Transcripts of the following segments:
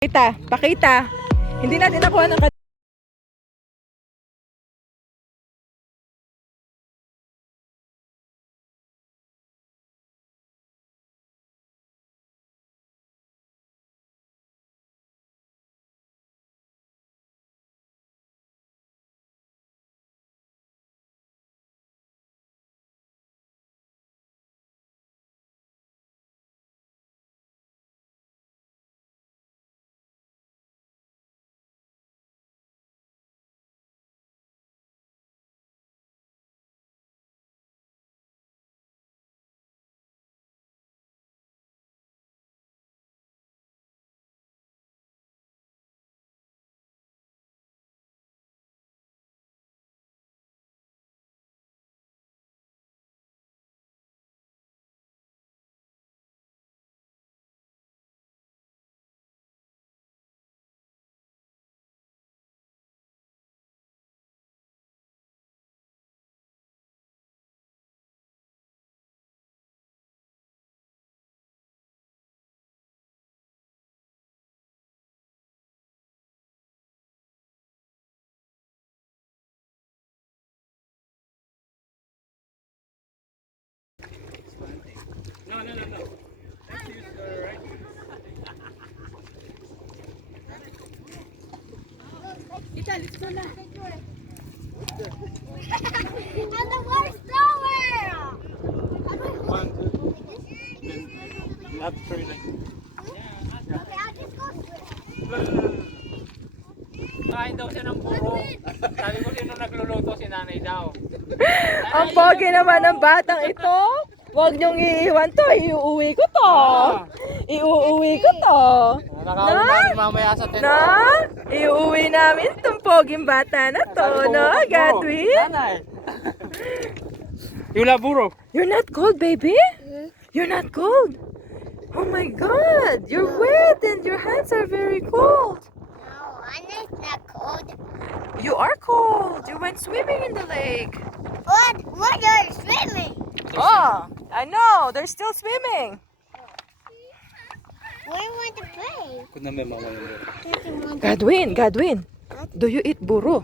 Pakita, pakita. Hindi natin nakuha ng No. Let's use the right. Ita, let's go na. I'm the worst thrower. One, two. You have to throw it. Okay, I'll just go Kain daw siya ng buro. Sabi ko sino nagluluto, si nanay daw. Ang pogi naman ng batang ito. Huwag niyong iiwan to. Iuuwi ko to. Iuuwi ko to. Nakauwi namin mamaya sa tent. Na? Iuuwi namin tong poging bata na to, no, Godwin? Nanay. Yung laburo. You're not cold, baby? You're not cold? Oh my God! You're wet and your hands are very cold. No, I'm not cold. You are cold. You went swimming in the lake. What? What are you swimming? Oh, I know. They're still swimming. Where you want to play? Kung na may mama yung Godwin, do you eat buro?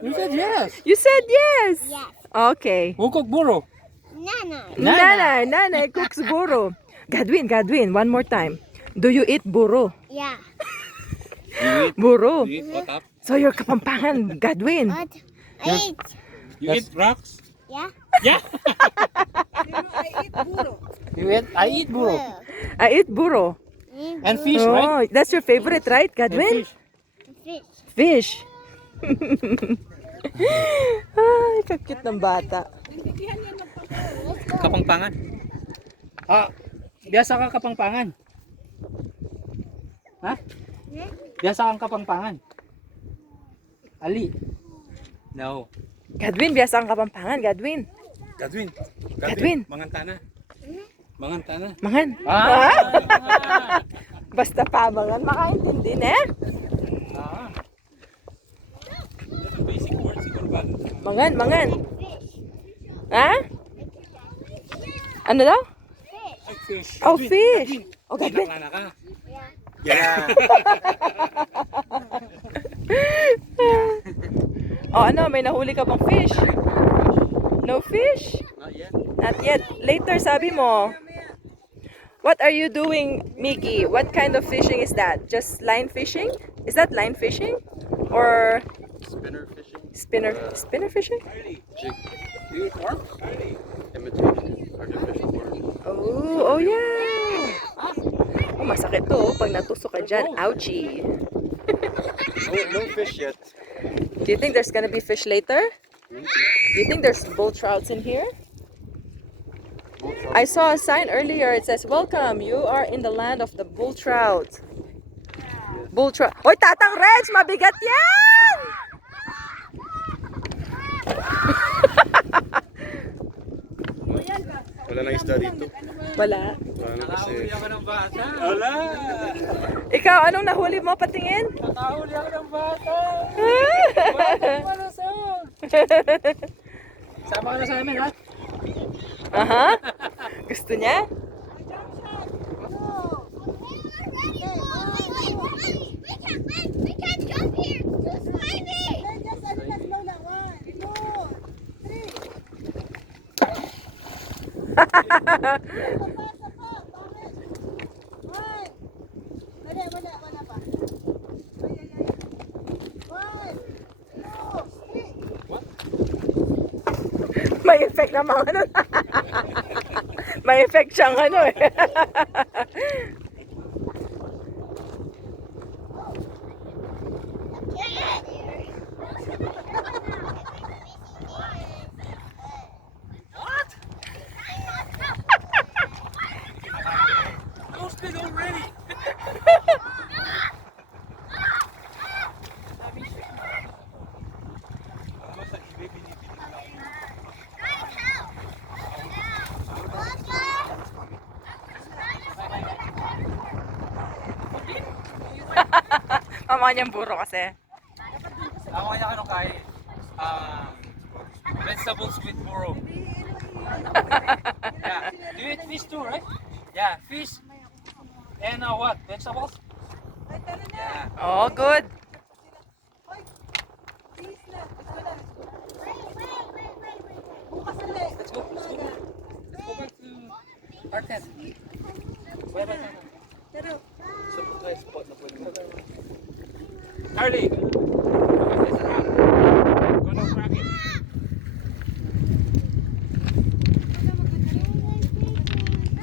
You said yes. You said yes. Yes. Okay. Who cook buro? Nana. Nanay cooks buro. Godwin, one more time. Do you eat buro? Yeah. Buro. You eat what up? So you're Kapampangan, Godwin. What? Eight. You eat rocks? Yeah. Yeah. You eat? I eat buro. I eat buro. And fish, right? Oh, that's your favorite, right, And Godwin? fish. Fish. Fish. Ay, kakit ng bata. Kapangpangan. Ah, biasa ka kapangpangan. Ha? Biasa kang kapangpangan. Ali. No. Godwin, biasa ang Kapampangan, Godwin. Gadwin. Mangantana. Mangantana. Mangan. Ah! Basta pamangan, makaintindi na. Ah. That's a basic word siguro ba? Mangan. Ha? Ano daw? Ay, fish. Oh, fish. Oh, Godwin. Kinakana ka. Yeah. Yeah. Oh, ano, may nahuli ka bang fish? No fish? Not yet. Not yet. Later, sabi mo. What are you doing, Mickey? What kind of fishing is that? Just line fishing? Is that line fishing? Or Spinner fishing. spinner fishing? Jig. You eat worms? Imitation. Artificial worms. Oh yeah. Oh, masakit to pag natusok ka dyan. Ouchie. No fish yet. Do you think there's gonna be fish later? Do you think there's bull trouts in here? I saw a sign earlier. It says, "Welcome. You are in the land of the bull trout." Bull trout. Hoy, Tatang Reg, mabigat yan! Wala nang isda dito. Wala. Wala na kasi. Nakahuli ako ng bata. Wala! Ikaw, anong nahuli mo? Patingin. Nakahuli ako ng bata. Wala sa. Sama ka na sa amin, ha? Aha. Gusto niya? May effect naman ano. May effect siyang ano eh. Roasted already. Mama niyang buro kasi. Ako kanya ano kay vegetables with burro. Yeah. Do you eat fish too, right? Yeah, fish. And what? Vegetables? Yeah. Oh, good. Let's go. Let's go. Let's go back to our tent. Where ba tayo? So, tayo spot na pwede mo. Charlie! Go now, crack it.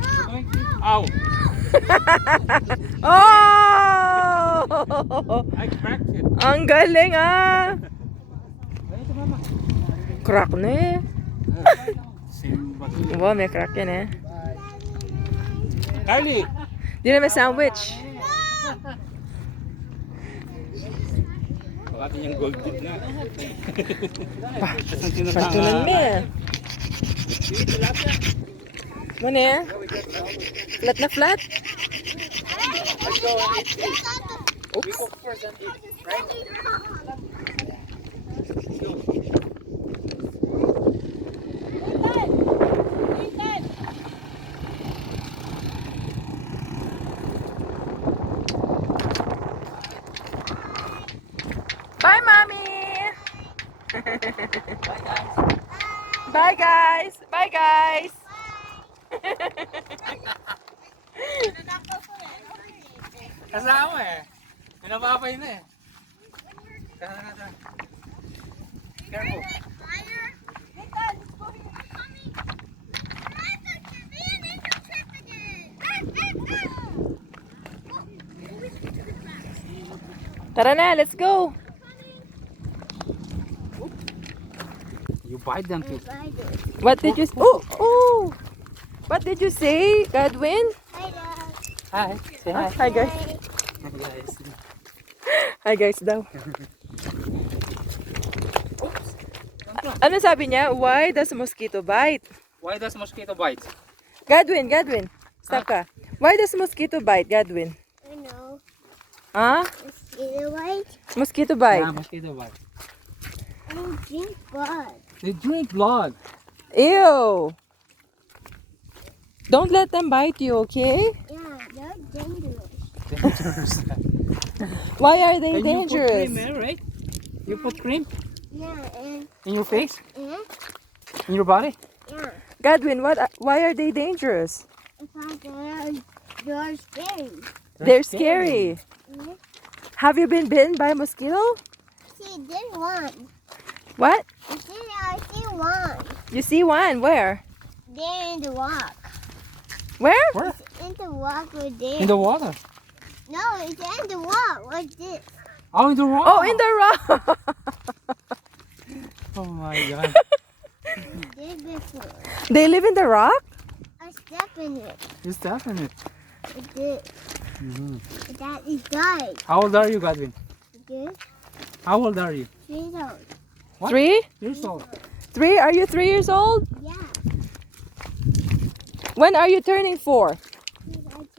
We're going to... Ow! Oh! I cracked it. Ang galing ah! Ayun ito, mama. Crack na eh. Same but... Wow, may crack yan eh. Charlie! Di na may sandwich. Baka yung gold tip na. Pantulan mo eh. Ano eh? Flat na flat? We cook first and eat, right? Bye, mommy. Bye, guys. Bye, guys. Kasama eh. Pinapapay na eh. Tara. Careful. Tara na, let's go. You bite them too. What did you... Oh, oh. What did you say, Godwin? Hi. Say Ah, hi, guys. guys. Hi, guys daw. Ano sabi niya? Why does mosquito bite? Why does mosquito bite? Godwin. Stop ka. Why does mosquito bite, Godwin? I know. Huh? Mosquito bite. Mosquito bite. Yeah, mosquito bite. I drink blood. They drink blood. Ew. Don't let them bite you, okay? Yeah, they're dangerous. Dangerous. Why are they And you put dangerous? cream, eh, right? You put cream Yeah, and in your face, yeah, in your body. yeah. Godwin, why are they dangerous? Because they're scary. They're scary. Yeah. Have you been bitten by a mosquito? See, there's one. What? You see, I see one. You see one? Where? They're in the rock. Where? Where? In the rock right there. In the water. No, it's in the rock like this. Oh, in the rock. Oh, in the rock. Oh my god. Did before. They live in the rock? I step in it. You step in it. I did. Mm-hmm. That is died. How old are you, Godwin? Good. How old are you? 3 old. What? 3? Years old. 3? Are you 3 years old? Yeah. When are you turning 4? I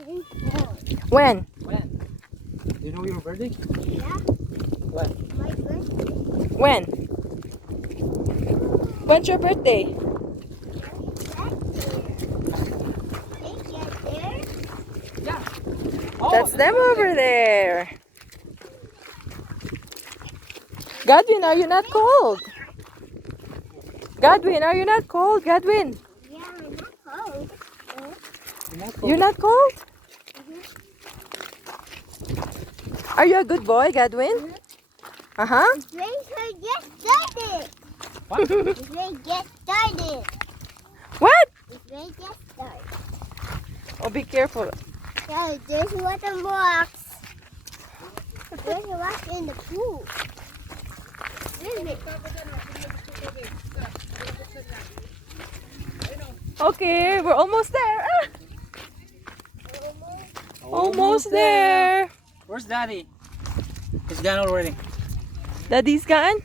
turned 4. When? When? Do you know your birthday? Yeah. When? My birthday. When? When's your birthday? Oh, That's them over there. Godwin, are you not cold? Godwin, are you not cold? Godwin. Yeah, I'm not cold. You're not cold? Are you a good boy, Gadwin? Uh-huh. Race just started. What? This race just started. What? This race just started. Oh, be careful. Yeah, there's water box. There's a rock in the pool. Really? Okay, we're almost there. Ah! Almost there. Where's Daddy? He's gone already. Daddy's gone?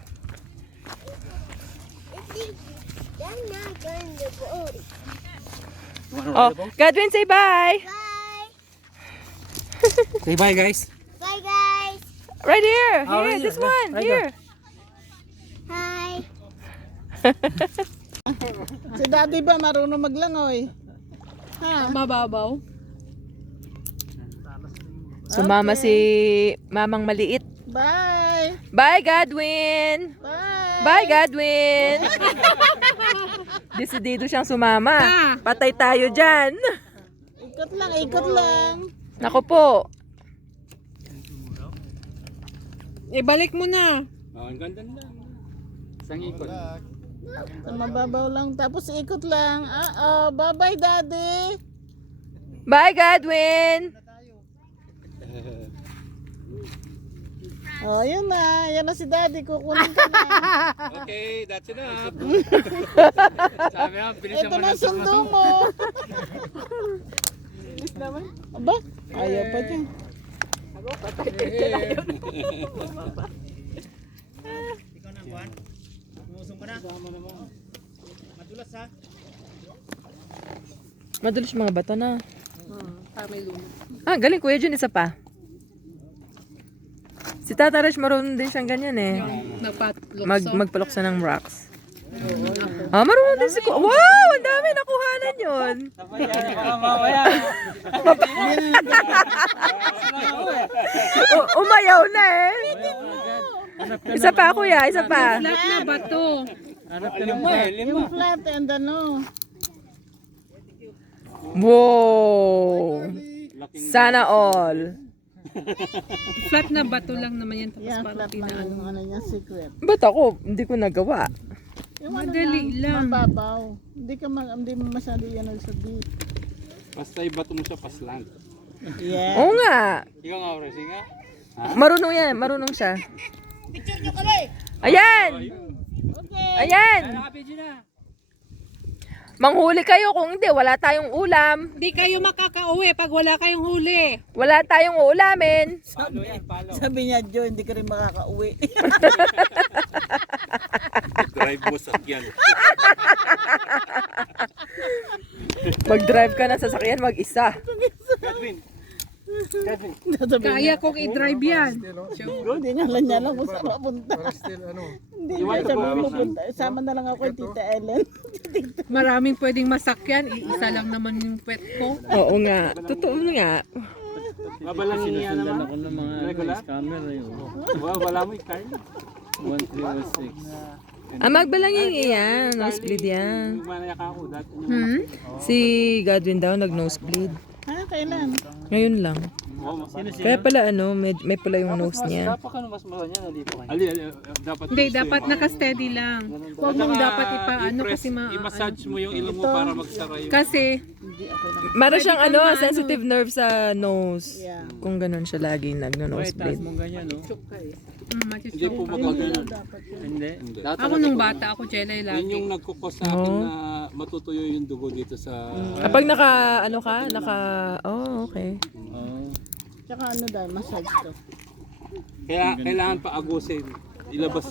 They're not going to boat. You wanna Oh, ride the boat? Gadwin, say bye. Bye. Say bye, guys. Bye, guys. Right here. Oh, Here, right this here. one. Right Here. Hi. Si Daddy ba marunong maglangoy? Ha? Mababaw. Sumama si Mamang Maliit. Bye! Bye, Gadwin. Bye! Bye, Gadwin. Desidido siyang sumama. Patay tayo dyan. Ikot lang, ikot lang. Nako po. Ibalik mo na. Oh, ang ganda na. Isang ikot. Mababaw lang, tapos ikot lang. Bye-bye, Daddy! Bye, Gadwin. Oh, yun na. Yan na si Daddy. Kukunin ka na. Okay, that's enough. Sabi nga, bilis Ito na sundo mo. Aba, ayaw pa dyan. Madulas yung mga bato na. Galing Kuya Jun, isa pa. Si Tata Resh marunong din siyang ganyan eh. Magpalokso ng rocks. Marunong din si Kuya. Wow! Ang dami nakuhanan yun. Umayaw na eh. Isa pa Kuya, isa pa. Flat na bato. Yung flat and ano. Wow! Sana all. Flat na bato lang naman yan. Tapos Yan, parang flat na pinaano. yung ano niya, secret. Ba't ako? Hindi ko nagawa. Yung ano Madali lang. mababaw. Hindi mo masyado yan sa deep. Basta ibato mo siya paslant. Yeah. Oo nga. Ikaw nga, Ores, nga. Marunong yan. Marunong siya. Ayan! Ayan! Manghuli kayo kung hindi, wala tayong ulam. Hindi kayo makakauwi pag wala kayong huli. Wala tayong ulamin. Sabi niya, Joe, hindi ka rin makakauwi. Drive mo sakyan. Mag-drive ka ng sasakyan mag-isa. Kaya kong i-drive yan. Hindi niya lang kung saan mapunta. Hindi niya sabi mo punta. Sama na lang ako kay Tita Ellen. Maraming pwedeng masakyan. Iisa lang naman yung pet ko. Oo nga. Totoo nga. Mabalangin niya naman. Ako ng mga scammer yun. Wala mo i-card. 1306. Magbalangin yan. Nosebleed yan. Manayak ako dati. Si Godwin daw nag-nosebleed. Kailan? Ngayon lang. Kaya pala may pula yung nose niya. Dapat ka mas mahal niya, nalipo ka dapat. Hindi, dapat naka-steady lang. Huwag mong dapat ipaano kasi i-massage mo yung ilong mo para magsara yung... Kasi, Mara siyang sensitive nerve sa nose. Yeah. Kung ganun siya lagi nag-nosebleed. Hindi po magagano. Hindi. ako nung bata, ako jelly Yun lagi. yung nagkukos sa akin na matutuyo yung dugo dito sa... Kapag okay. Tsaka ano dahil, massage to. Kaya kailangan pa agusin. Ilabas.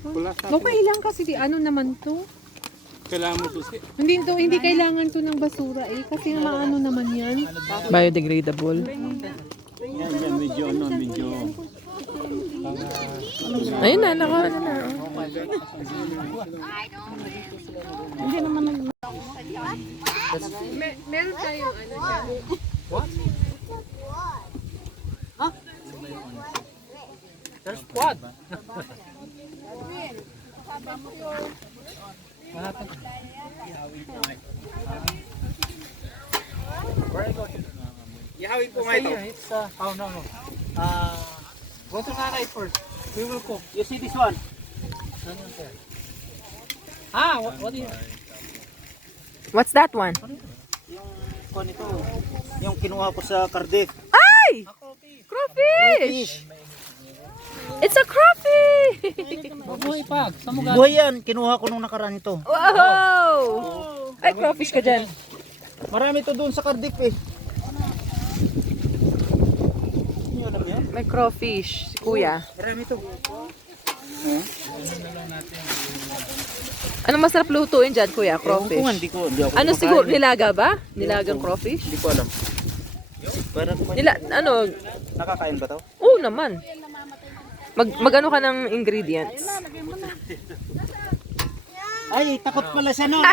Pula sa Okay lang kasi di ano naman to. kailangan mo susi. Hindi kailangan to ng basura eh. Kasi maano naman yan. Biodegradable. Medyo. Ayun na, naka. Hindi naman Meron tayong ano dyan. There's quad. Ihawin po nga ito. It's oh no. Go to nanay first. We will cook. You see this one? What do you? What's that one? Kung ito, yung kinuha ko sa Cardiff. Ay! Crawfish! It's a crawfish! Buhay yan, kinuha ko nung nakaraan ito. Wow! Ay, crawfish ka dyan. Marami to doon sa Cardiff eh. Hindi alam yan? May crawfish, si kuya. Marami to. Ano masarap lutuin dyan, kuya? Crawfish. Hindi ako. Ano siguro? Nilaga ba? Nilagang crawfish? Hindi ko alam. Parang nakakain ba to? Oo naman. Mag-ano ka ng ingredients? Ay, takot pala siya no.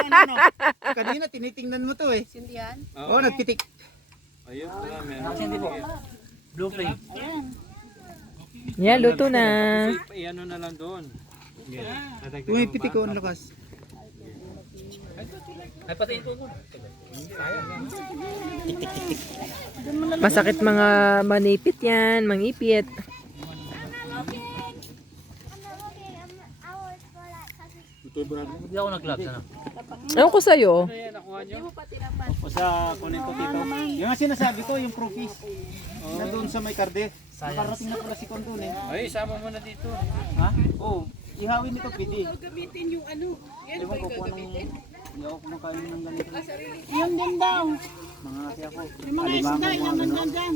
Kanina tinitingnan mo to eh. Sindihan? Oo, nagpitik. Ayun, wala, meron. Hindi po. Blue flame. Yan, luto na. Iano na lang doon. Pumipitik ko ang lakas. Masakit mga manipit yan, mangipit. Hindi ako nag-gloves ano. Ewan ko sa'yo. O sa kunin ko tito. Yung nga sinasabi ko, yung profis. Na doon sa may Cardiff. Nakarating na pala si Kondun eh. Ay, sama mo na dito. Ha? Oo. Ihawin nito, pwede. Gamitin yung ano. Yan Ewan ko kung anong... Hindi ako kumakain ng ganito. Yun din daw. Mga ate ako. Yung mga isda, yan nandyan dyan.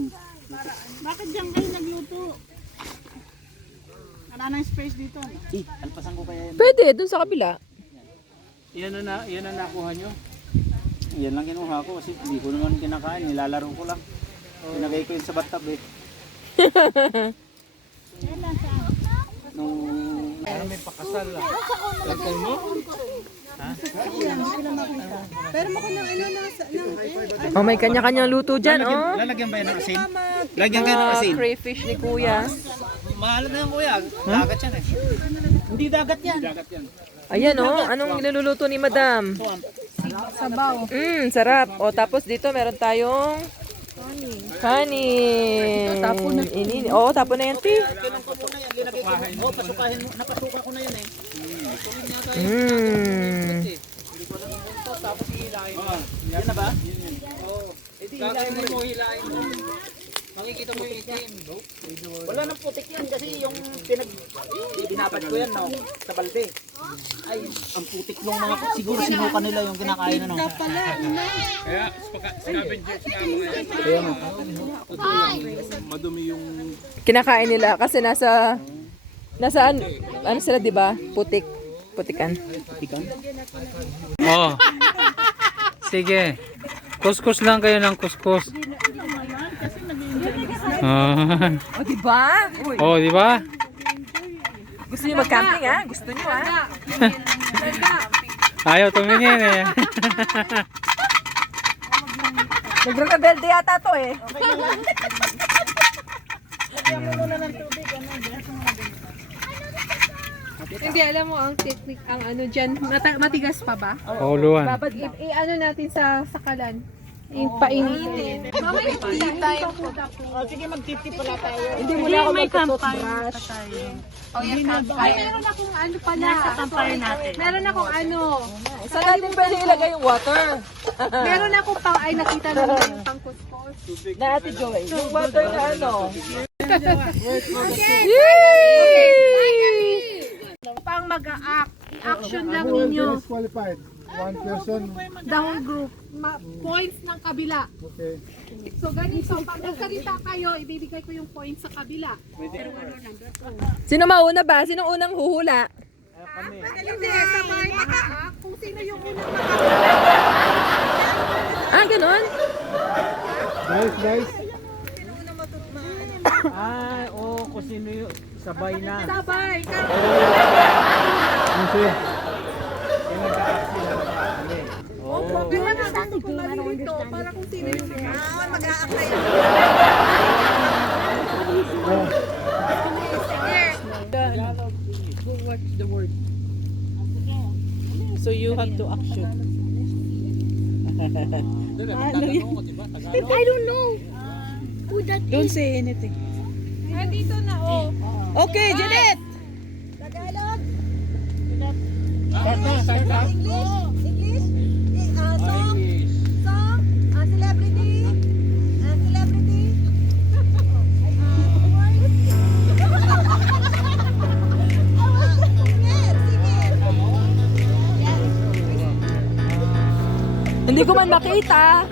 Bakit dyan kayo nagluto? Wala nang space dito. Eh, alpasan ko kaya yan. Pwede, dun sa kabila. Yan na nakuha nyo. Yan lang kinuha ko kasi hindi ko naman kinakain. Nilalaro ko lang. Pinagay ko yun sa bathtub eh. Nung... May pakasal ah. Oh, may kanya-kanyang luto dyan, oh. Lalagyan ba yan ng asin? Lagyan kayo ng asin. Crayfish ni kuya. Mahal na yan kuya. Dagat yan eh. Hindi dagat yan. Ayan, oh. Anong niluluto ni madam? Sabaw. Sarap. O, tapos dito meron tayong kanin. Oo, tapon na yan, ti. Kinang ko muna yan. Linagay ko. Oo, pasukahin mo. Napasuka ko na yan eh. Tapos hihilahin mo. Yan na ba? Gagawin mo, hilain mo. Makikita mo yung itim. Wala nang putik yan kasi yung binabad ko yan no, sa balde. Ay, ang putik ng mga siguro sinuka nila yung kinakain ano. Kaya, scavengers nga mo yan. Kaya mo. Madumi yung... Kinakain nila kasi nasaan, ano sila, di ba? Putikan. Putikan? Oh. Sige. Kuskus lang kayo ng kuskus. O, di ba? Uy, Oh, di ba? gusto niyo mag-camping, ha? Gusto niyo, ha? Ayaw tumingin eh. Nagre-rebelde yata to, eh. Hindi, alam mo ang technique, ang ano dyan, matigas pa ba? Pauluan. I-ano natin sa sakalan. Painitin. Sige, magtitip pala tayo. Hindi mo na ako magtututbrush. Meron akong ano pala. Nasa campfire natin. Meron akong ano. Saan natin pwede ilagay yung water? Meron akong pang, ay nakita na yung pang kuskos. Na Ate Joy. Yung water na ano. Pang mag-a-act. Action lang ninyo. Qualified. One person. The whole group. Points ng kabila. Okay. So ganito, pag nagsalita kayo, ibibigay ko yung points sa kabila. Sino mauna ba? Sino unang huhula? Hindi, sabay mag-a-act. Kung sino yung unang Ah, ganun? Guys. Ah, oo, kung sino yung sabay na. sabay. Yung mga sabi ko malilito para kung sino yung mag-a-act kayo. So you You have to action. I don't know who that Don't is. say anything. Nandito na, oh. Okay, Janet! Start na, start na. Hindi ko man makita.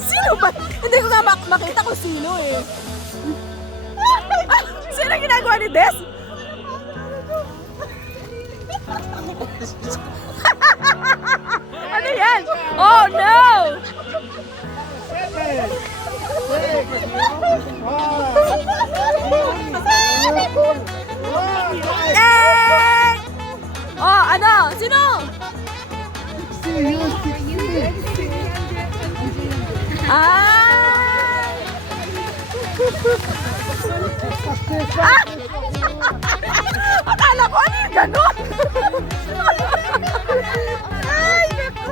Sino ba? Hindi ko nga makita kung sino eh. Sino ang ginagawa ni Des? Ano yan? Oh no! Eh! Oh, ano? Sino? Ah! Ah! Akala ko ano yung gano'n? Ay, naku.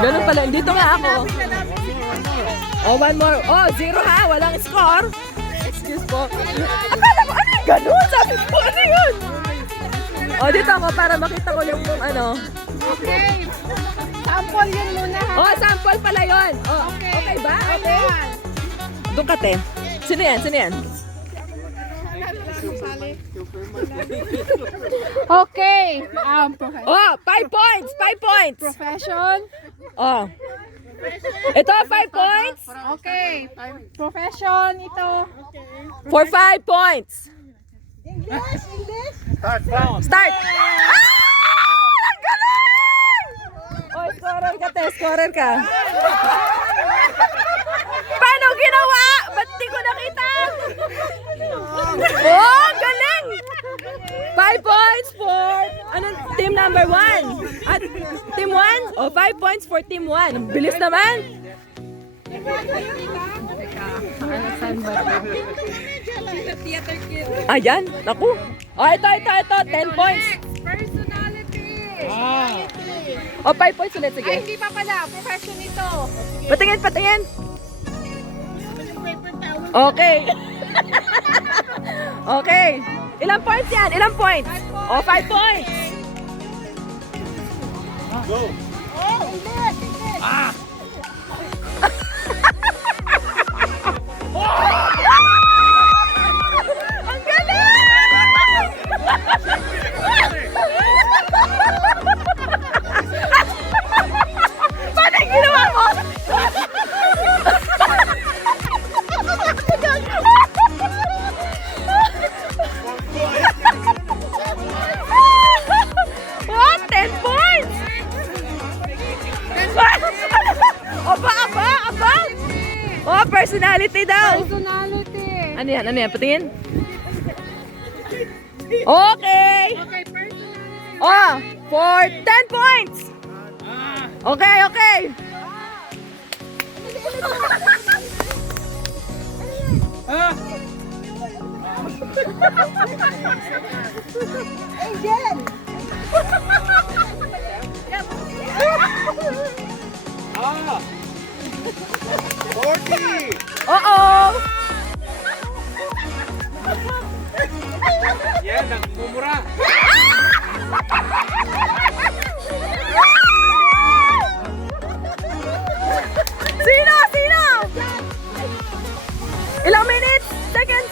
Ganun pala. Dito nga ako. Oh, one more. Oh, 0 ha. Walang score. Excuse po. Akala ko ano yung gano'n? Sabi ko, ano yun? Oh, dito ako para makita ko yung ano. Okay. Sample yun muna, ha? Oh, sample pala yun. Oh, okay ba? Okay. Doon ka, te. Sino yan? Sino yan? Okay. Oh, 5 points! 5 points! Profession. Oh. Ito, 5 points. Okay. Profession ito. For 5 points. Start! Ah! Ang galing! Oh, scorer ka, te. Scorer ka. Paano ginawa? Ba't di ko nakita? Oh, galing! 5 points for anong team number 1? At team 1? Oh, 5 points for team 1. Bilis naman. Ayan, naku. Oh, ito. 10 points. Personality. Oh, 5 points ulit. Ay, Sige. hindi pa pala. Profession ito. Patingin. Okay. Okay. Ilang points yan? Ilang points? Oh, 5 points. Ang galing! Paano yung ginawa mo? What? 10 points! Aba! Oh, personality daw. Personality. Ano yan? Patingin. Okay. Okay, personality. Oh, for 10 points. Okay. Oo. Yan, nagmumura. Sino? Ilang minutes? Seconds?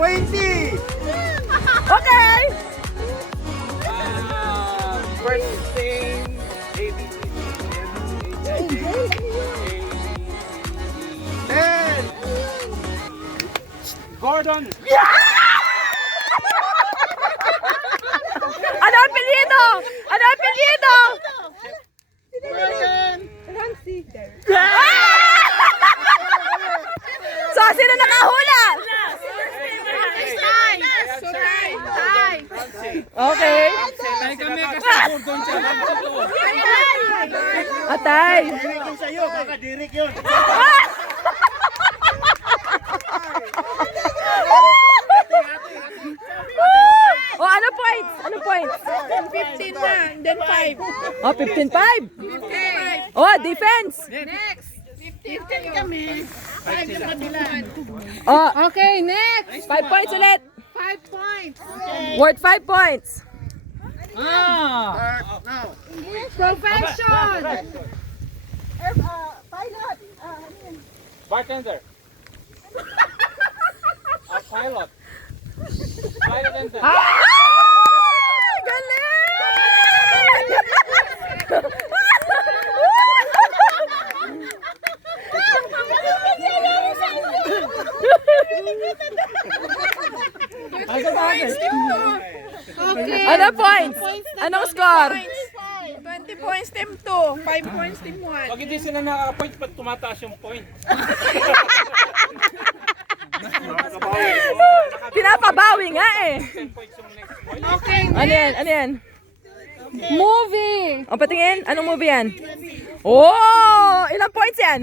20! Okay. First thing, Gordon! Ano ang apelyido? So, sino nakahula? Patay kami kasi Gordon challenge ito. Atay. Dirik yung sa'yo, kakadirik yun. Oh, ano points? Ano points? 15 na, then 5. Oh, 15-5. Oh, defense. Next. 15 kami. 5 sa kabila. Oh, Okay, next. 5 points ulit. 5 points. Worth 5 points. Ah! Now. Profession. Pilot. Bartender. A pilot. Pilot and then. Galing! Okay. Ano points? Anong score? 20 points team 2, 5 points team 1. Pag hindi sila nakaka-point, ba't tumataas yung point? Pinapabawi nga eh. 10 points yung next point. Okay, Ano yan? Ano yan? movie. O, patingin. Anong movie yan? Oh! Ilang points yan?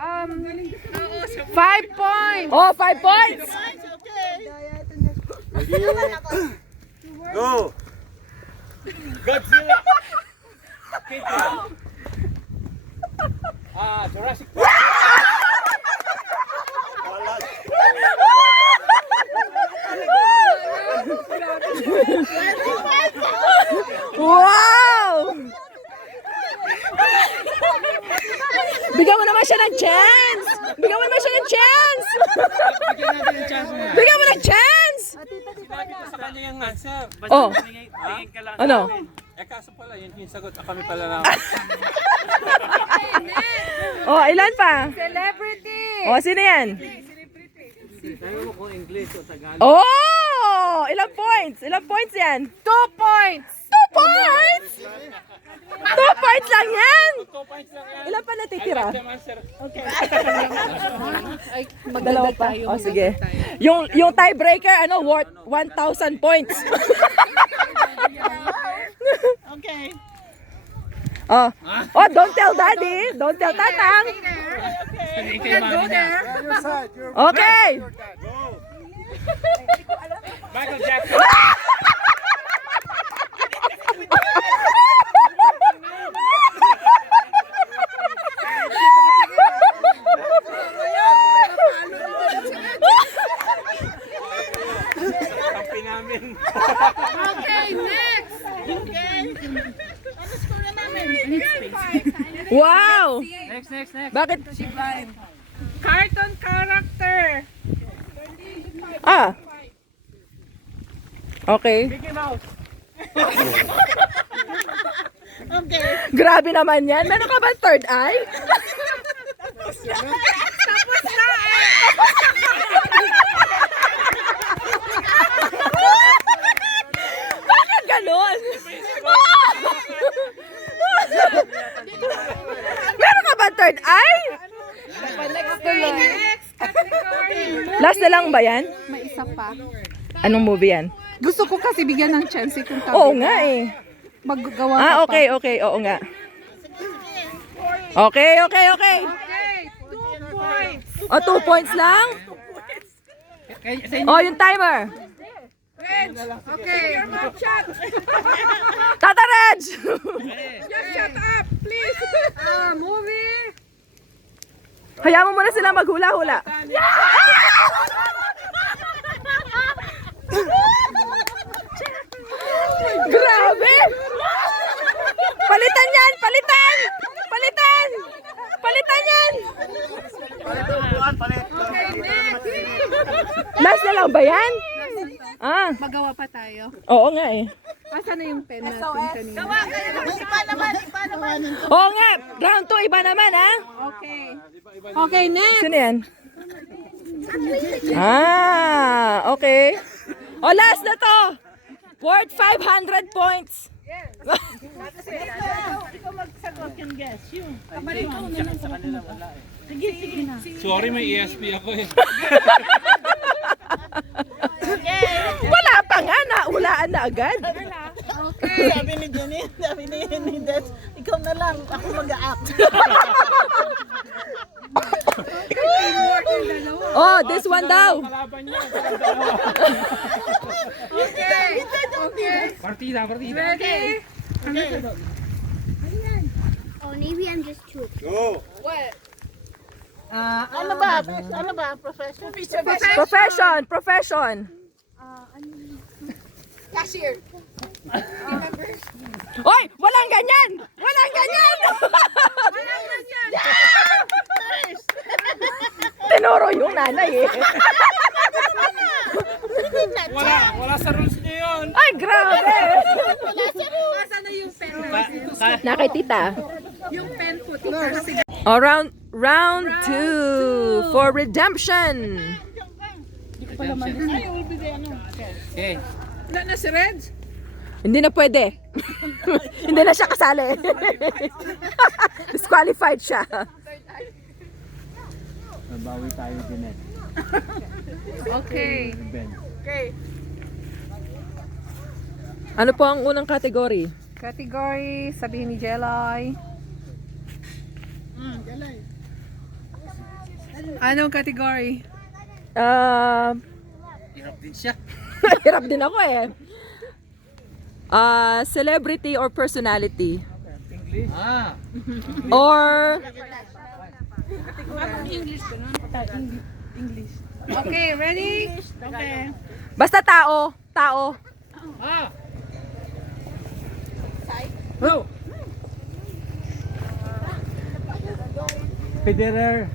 5 points. Oh, 5 points! Go. Godzilla! King Kong! Jurassic Park! Wow! Bigyan mo naman siya ng chance! Bigyan mo naman siya ng chance! Bigyan natin yung chance mo. Bigyan mo ng chance! Sinabi ko sa kanya yung answer. Oh, Tingin ka lang ano? sa amin. Eh kaso pala, yun yung sagot. Kami pala lang. Oh, ilan pa? Celebrity. Oh, sino yan? Sabi mo kung English o Tagalog. Oh! Ilang points? Ilang points yan? 2 points. 2 points? 2 points lang yan? 2 points lang yan. Ilan pa natitira? Them answer. Ay, Dalawa pa. Oh, sige. Yung tiebreaker, ano, worth 1,000 points. Okay. Oh. Oh, don't tell daddy. Don't tell tatang. Hindi kay mami niya. Your side. Your Okay. Michael Jackson. Kampi namin. Okay, next. Ano school na namin? Wow. Next. Bakit? Cartoon character. Ah. Okay. Mickey Mouse. Okay. Grabe naman yan. Meron ka ba third eye? Bakit ganon? Meron ka ba third eye? Next category. Last na lang ba yan? May isa pa. Anong movie yan? Gusto ko kasi bigyan ng chance kung Oo nga eh. Maggagawa Ah, okay, okay. Oo nga. Okay. Okay, 2 points. O, 2 points lang? Sa inyo. O, yung timer. Okay, your mouth shut. Tata Reg! Just shut up, please. Movie. Hayaan mo muna sila maghula-hula. Grabe! Palitan yan! Palitan! Palitan! Palitan yan! Okay, next. Last na lang ba yan? Ah, Magawa pa tayo. oo nga eh. Asa na yung pen natin kanina? Oo nga, round 2 iba naman ah. Okay. Okay, next. Sino yan? Ah, okay. O, last na to. Worth 500 points. Ikaw magsagot yung guess. You. Ikaw na lang. Sige na. Sorry, may ESP ako eh. Wala pa nga, nahulaan na agad. Sabi ni Jenny, sabi ni Des, ikaw na lang, ako mag-a-act. Oh, this one daw. Partida. Ready? Oh, maybe I'm just too. Go. Ano ba? Profession? Profession. Cashier. Oy, walang ganyan. Tinuro yung nanay eh. Wala sa rules niyo yun. Ay, grabe. Asan na yung pen? Nakay tita. Yung pen po, tita. Kasi Oh, round 2 for redemption. Okay. wala na si Reg. Hindi na pwede. Hindi na siya kasali. Disqualified siya. Nabawi tayo din eh. Okay. Ben. Ano po ang unang category? Category, sabihin ni Jelay. Anong category? Hirap din siya. Hirap din ako eh. Celebrity or personality? Ah. Or Okay, ready? basta tao. Ah. Federer.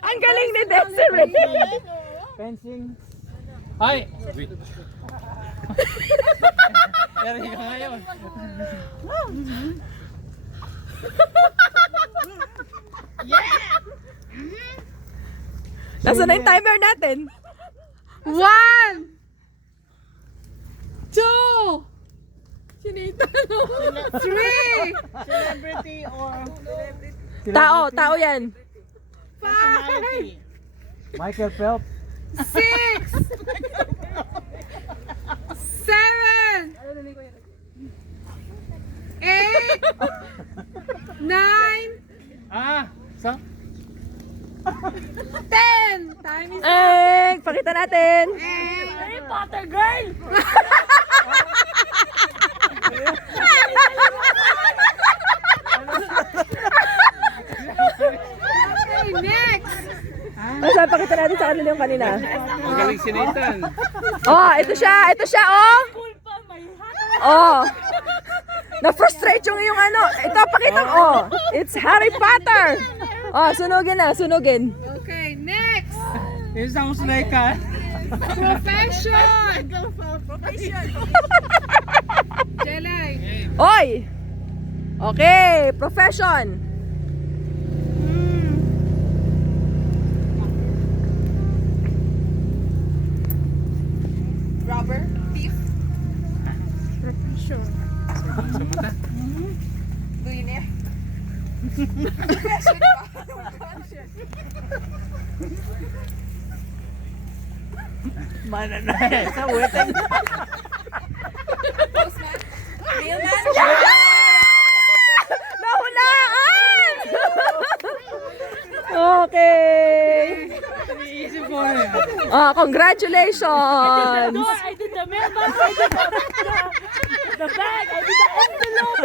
Ang galing ni Desiree. Fencing. Ay. Pero ka ngayon. Nasaan na yung timer natin? 1 2 Sinita, no? 3 Celebrity or Tao yan. personality? Michael Phelps. 6 7 8 9 Ah. So? 10 Time is Pakita natin. Harry Potter girl! Okay, next! Nasaan pakita natin sa kanila yung kanina. Magaling si Nathan. Oh, ito siya, oh. Oh. Na-frustrate yung ano. Ito, pakita mo. Oh, it's Harry Potter. Oh, sunugin. Okay, next! It sounds like a... Profession! Jelay! Oy! Okay, profession. Robber? Thief? Sa mata. Billionaire? Sa wedding. Nahulaan! Okay. Easy for him. Oh, congratulations. I did the mailbox, I did the bag, I did the envelope.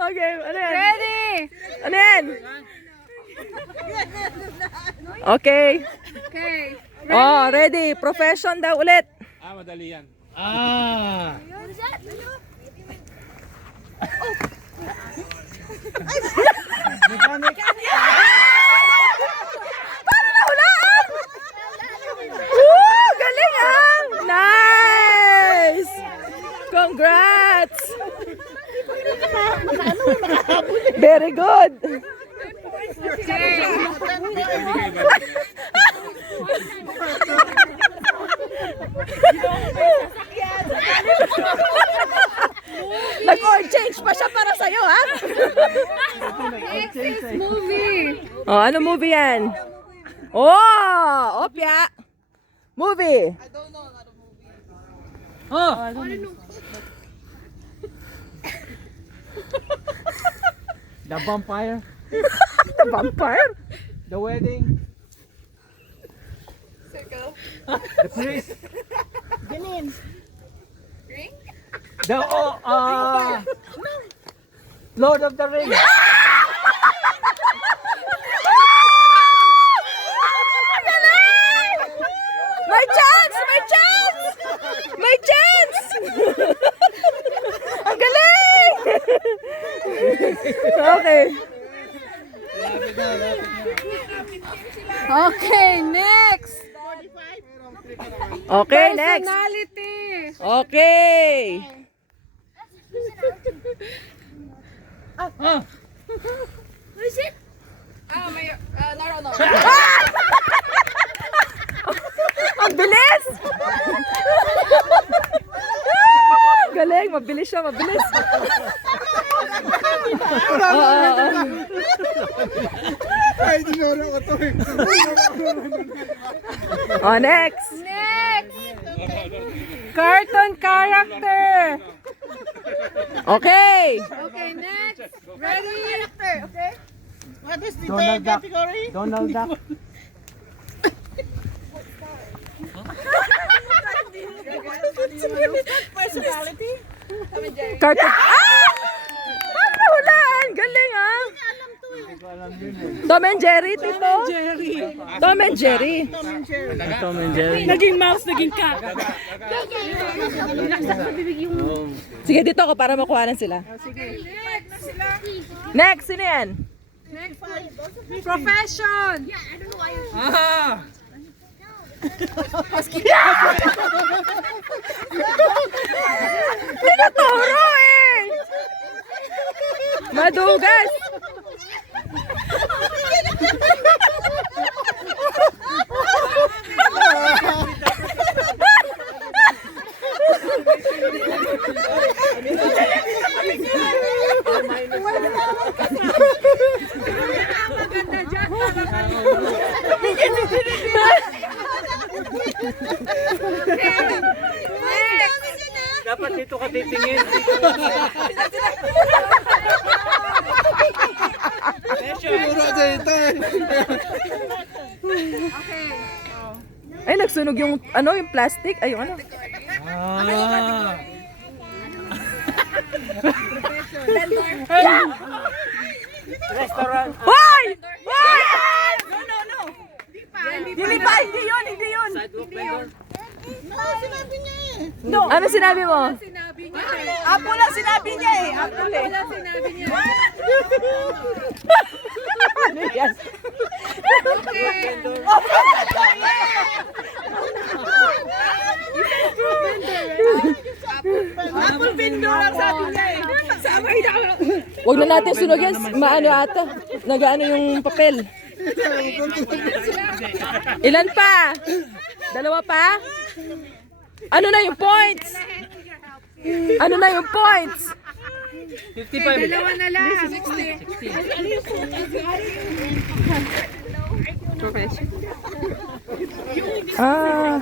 Okay, ano yan? Ready! Ano yan? Okay. Okay. Oh, ready. Profession daw ulit. Madali yan. Ah. Paano nahulaan? Woo! Galing ah! Nice! Congrats! Very good. Nag-oil change pa siya para sa'yo, ha? Movie. Oh, ano movie yan? Oh, opya. Movie. Oh! The vampire. The vampire. The wedding. The priest. Ganin. The Lord of the Rings. May chance! May chance! May chance! Ang galing! Okay. Okay, next. Okay, next. Personality. Okay. Ang bilis! Galing, mabilis siya, mabilis. Ay, dinora ko to eh. Oh, next. Next. Cartoon character. Okay. Okay, next. Ready? What is the Donald Duck. category? Donald Duck. Personality? Cartoon. Ah! Ang nahulaan! Galing, ah. Tom and Jerry, Tito. Tom and Jerry. Tom and Jerry. Naging mouse, naging cat. Sige, dito ako para makuha sila. Next, sino yan? Profession. Ah! Tinaturo eh! Madugas! Dapat dito ka titingin. Puro sa ito eh. Ay, nagsunog yung, ano, yung plastic. Ay, yung ano. Ah! Restaurant. Hoy! Hoy! Hindi pa, hindi yun, hindi yun. Sidewalk vendor. Sinabi niya eh. Ano sinabi mo? Sinabi niya eh. Apo lang sinabi niya eh. Apo lang. Wala sinabi niya. Yes. Okay. Apple vendor lang sabi niya eh. Sabay na ako. Huwag na natin sunog yan. Maano ata. Nagaano yung papel. Ilan pa? Dalawa pa? Ano na yung points? Ano na yung points? 55. Dalawa na lang.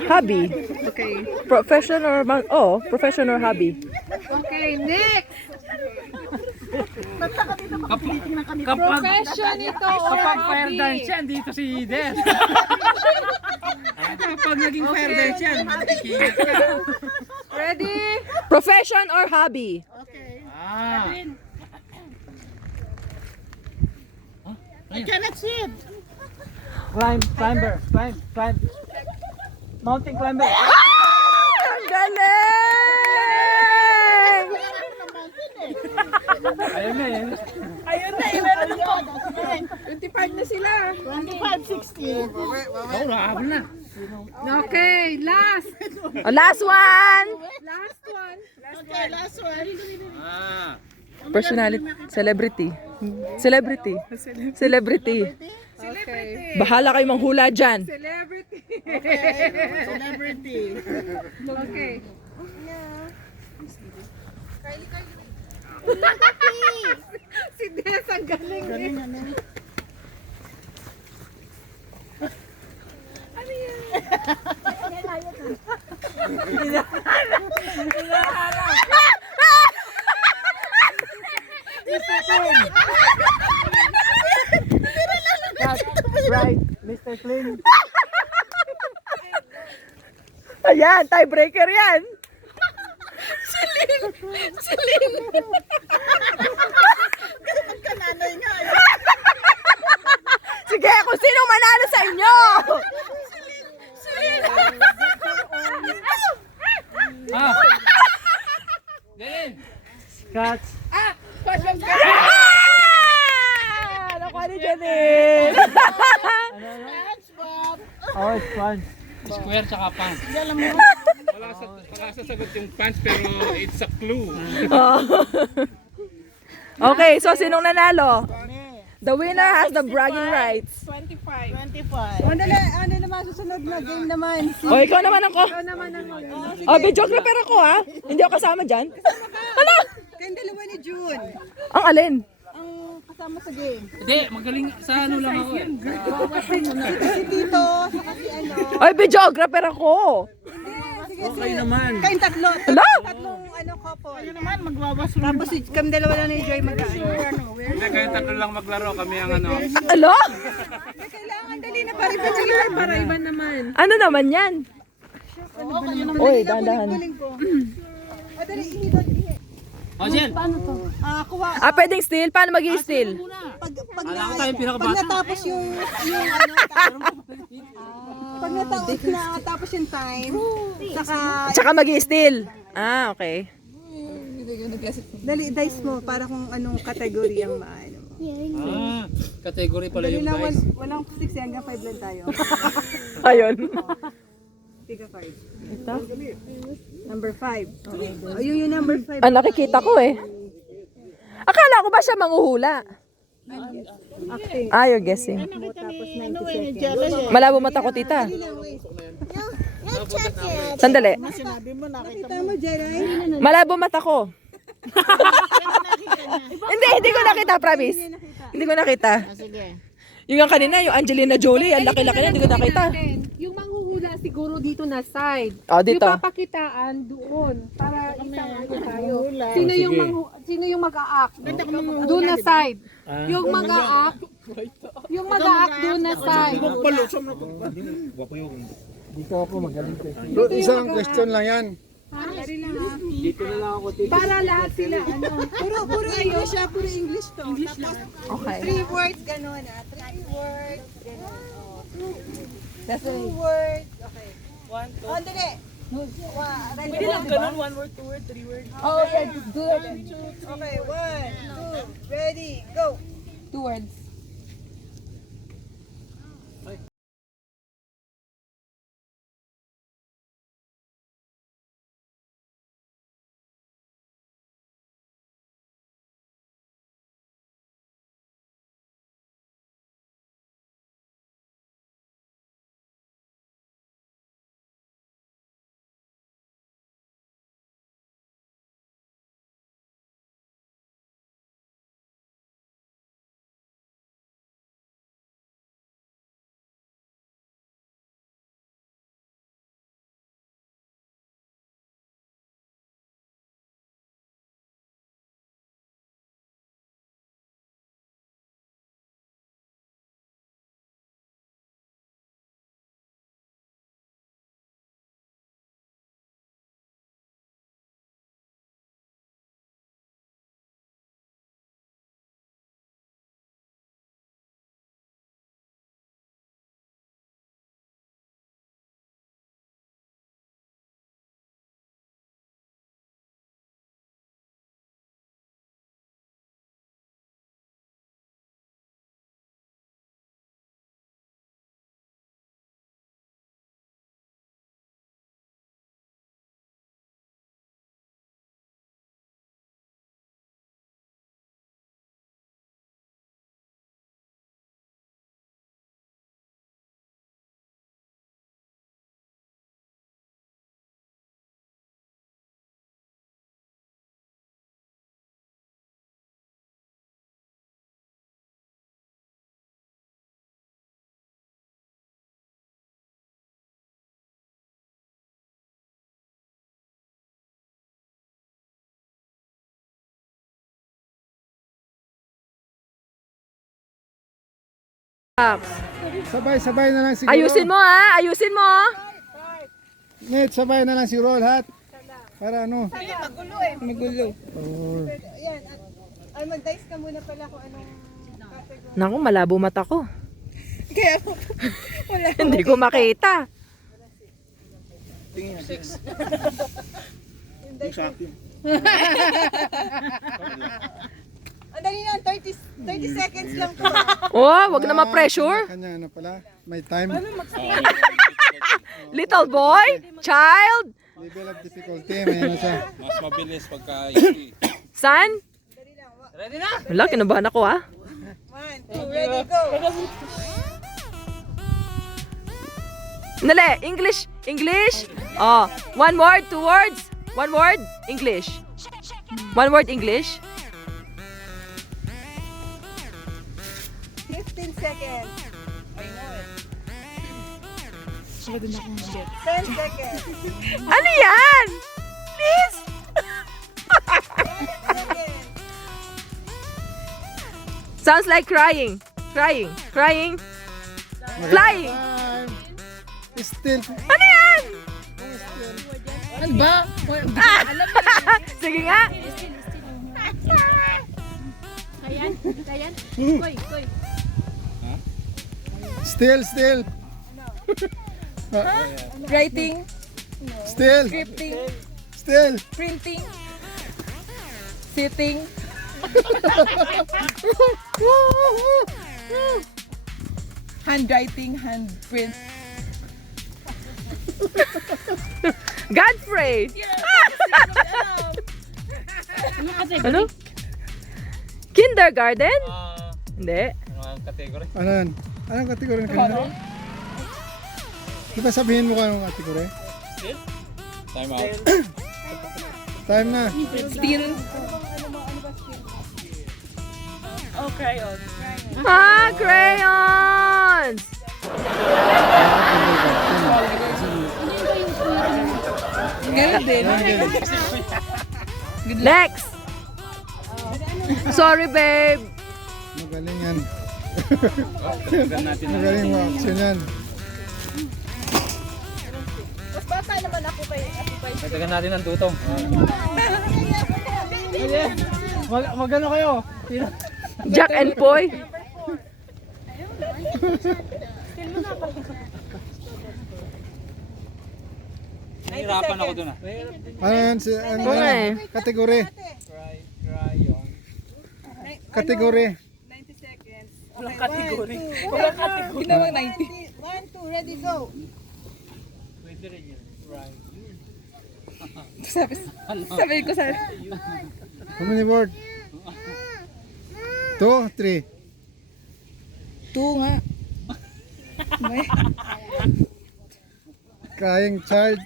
Hobby. Okay. Profession or profession or hobby. Okay, next. Kapag Profession ito or fire hobby. dance yan, dito si Des. Kapag naging fire dance yan, makikinig ka. Ready? Profession or hobby? Ah! I cannot see it. Climber. Mountain climber. Ang galing! Ayun na yun. Ayun na eh. Meron po. 25 na sila. 25, 60. Oh, nakakabal na. Okay, last. Oh, last one! Last one. Okay, last one. Ah! Personality. Celebrity. Celebrity. Celebrity. Okay. Bahala kayo manghula dyan. Celebrity. Celebrity. Okay. Si Des, ang galing. Galing ano. Right, Mr. Clean. Ayan, tiebreaker yan. Kananoy nga. Sige, kung sino manalo sa inyo. Ah! Scotch. Nakuha ni Janine. Oh, it's fun. Square tsaka pan. Wala sasagot yung pants pero it's a clue. Okay, so sinong nanalo? The winner has the bragging rights. 25. Ano naman susunod na game naman? O, ikaw naman ako. O, videographer ako ha. Hindi ako kasama dyan. Hala! Kayong dalawa ni June. Ang alin? Ang kasama sa game. Hindi, magaling sa ano lang ako eh. Si Tito, saka si ano. Ay, videographer ako. Okay naman. Kayong tatlo. Hala! Tatlong ano couple. Ano naman, magwawasun. Tapos kami dalawa lang ni Joy mag-ano. Hindi, kayo tatlo lang maglaro. Kami ang ano. Alo? Kailangan dali na pariban sila. Para iba naman. Ano naman yan? Uy, dahan-dahan. O dali, ihigod. O, Jen. Kuha. Ah, pwedeng steal? Paano mag-i-steal? Pag Alam ko tayo pag pinakabata. natapos yung ano, pag natapos yung time, saka Tsaka mag-i-steal. Ah, okay. dali dice mo para kung anong category ang maano. Ah, category pala Dali yung lang, dice. walang 6 hanggang 5 lang tayo. Ayun. Pick a card. Ito? Number 5. Oh, yung number 5. Ah, nakikita ko eh. Akala ko ba siya manguhula? Acting. Ah, you're guessing. Tapos 90 seconds. Malabo mata ko, tita. No chocolate. Sandali. Sinabi mo, nakita mo, Jeray? Malabo mata ko. Hindi ko nakita, promise. Hindi ko nakita. Yung nga kanina, yung Angelina Jolie, ang laki-laki na, hindi ko nakita. Yung manghuhula siguro dito na side. Oh, dito. Yung papakitaan doon para isang ano tayo. Sino yung mag-a-act? Doon na side. Yung mag-a-act. Yung mag-a-act doon na side. Dito ako magaling ko. Isang question lang yan. Dito na lang ako. Para lahat sila ano. Puro English siya, puro English to. Tapos, Okay. 3 words, gano'n ah. 3 words, gano'n. 2 words, okay. 1, 2. Oh, dali. Pwede lang gano'n, 1 word, 2 word, 3 word. Oh, yeah, just do it. Okay, 1, 2, ready, go. 2 words. Sabay na lang siguro. Ayusin mo ha, ayusin mo. Net, sabay na lang siguro lahat. Para ano? Magulo. Oh. Ayan. Ay, mag-dice ka muna pala kung anong category. Naku, malabo mata ko. Kaya wala. Hindi ko makita. Tingin 6. Ang dali lang, 30 seconds lang po. Oh, wag na ma-pressure. Kanya ano pala? May time. Little boy, child, Level of difficulty. May ano siya. Mas mabilis pagka easy. son. Ready na? Wala, kinabahan ako ha. 1, 2, ready, go. Dali, English, English. Oh, one word, two words. One word, English. One word, English. 15 seconds. I know it. 10 seconds. Ano yan? Please. Seconds. Sounds like crying. Crying. Crying. Flying. Time. Still. Ano yan? Ano ba? Sige nga. Still. Writing, Still. scripting, Still. printing, sitting, handwriting, handprint. Godfrey. Ano? Kindergarten? Hindi. Ang category. Ano yan? Anong kategory na kanina? Di ba sabihin mo kung anong kategory? Time out. Time na. Still. Ah, crayons. Ganun din. Next. Sorry, babe. Magaling yan. Tignan natin. Magaling mo action yan. Mas bata naman ako kay Tagan natin ang tutong. Magano kayo? Jack and Poy. Nahirapan ako dun ah. Ano yan? Ano Oo nga yan? Kategory. Kategory. 90 seconds. Walang category. Walang category. Ginawang 90. 1, 2, ready, go. Pwede rin yun. Right. Sabi ko sa... How many word? 2, 3. 2 nga. Crying child.